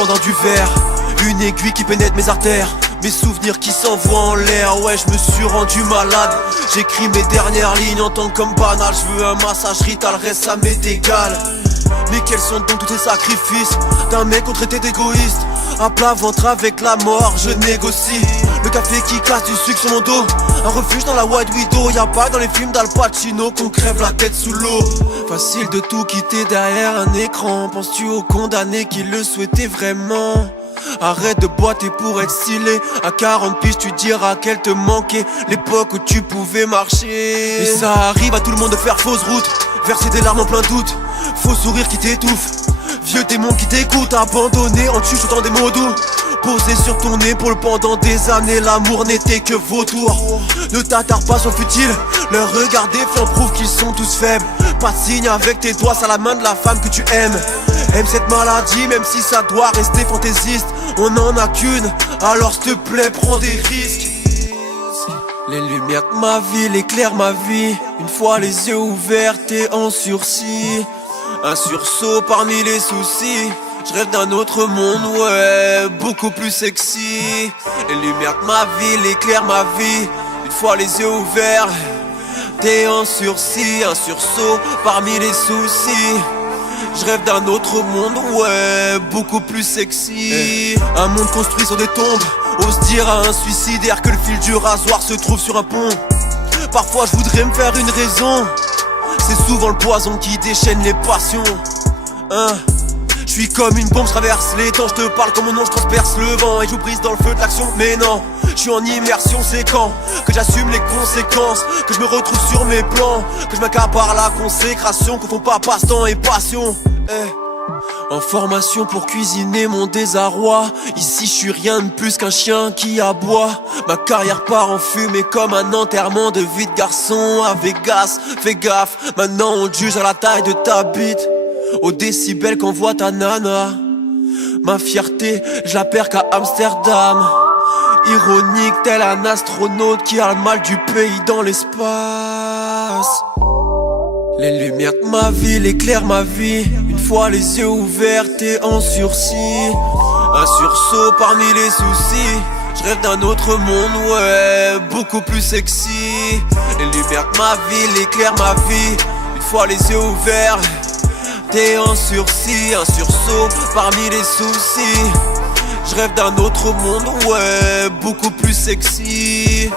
blanc dans du verre, une aiguille qui pénètre mes artères, mes souvenirs qui s'envoient en l'air. Ouais, je me suis rendu malade. J'écris mes dernières lignes en tant comme banal. Je veux un massage rital, reste ça m'est égal. Mais quels sont donc tous les sacrifices d'un mec qu'on traitait d'égoïste? À plat ventre avec la mort, je négocie. Le café qui casse du sucre sur mon dos, un refuge dans la White Widow. Y'a pas dans les films d'Al Pacino qu'on crève la tête sous l'eau. Facile de tout quitter derrière un écran. Penses-tu aux condamnés qui le souhaitaient vraiment? Arrête de boiter pour être stylé. À 40 piges tu diras qu'elle te manquait, l'époque où tu pouvais marcher. Et ça arrive à tout le monde de faire fausse route, verser des larmes en plein doute, faux sourire qui t'étouffe, vieux démon qui t'écoute, abandonné en chuchotant des mots doux. Posé sur ton épaule pendant des années, l'amour n'était que vautour. Ne t'attarde pas sur le futile, leur regard défiant prouve qu'ils sont tous faibles. Pas de signe avec tes doigts sur la main de la femme que tu aimes. Aime cette maladie même si ça doit rester fantaisiste. On n'en a qu'une, alors s'il te plaît prends des risques. Les lumières de ma ville éclairent ma vie. Une fois les yeux ouverts t'es en sursis. Un sursaut parmi les soucis. Je rêve d'un autre monde, ouais, beaucoup plus sexy. Les lumières de ma ville éclairent ma vie. Une fois les yeux ouverts t'es en sursis. Un sursaut parmi les soucis. Je rêve d'un autre monde, ouais, beaucoup plus sexy. Un monde construit sur des tombes. Ose dire à un suicidaire que le fil du rasoir se trouve sur un pont. Parfois je voudrais me faire une raison. C'est souvent le poison qui déchaîne les passions. Je suis comme une bombe, je traverse les temps. Je te parle comme mon nom, je transperce le vent. Et je vous brise dans le feu de l'action, mais non. Je suis en immersion, c'est quand que j'assume les conséquences, que je me retrouve sur mes plans, que je m'accapare la consécration, qu'on font pas passe-temps et passion. En formation pour cuisiner mon désarroi. Ici je suis rien de plus qu'un chien qui aboie. Ma carrière part en fumée comme un enterrement de vie de garçon à Vegas. Fais gaffe, maintenant on te juge à la taille de ta bite, aux décibels qu'envoie ta nana. Ma fierté, je la perds qu'à Amsterdam. Ironique tel un astronaute qui a le mal du pays dans l'espace. Les lumières de ma ville éclairent ma vie. Une fois les yeux ouverts t'es en sursis. Un sursaut parmi les soucis. Je rêve d'un autre monde, ouais, beaucoup plus sexy. Les lumières de ma ville éclairent ma vie. Une fois les yeux ouverts t'es en sursis. Un sursaut parmi les soucis. Je rêve d'un autre monde, ouais, beaucoup plus sexy.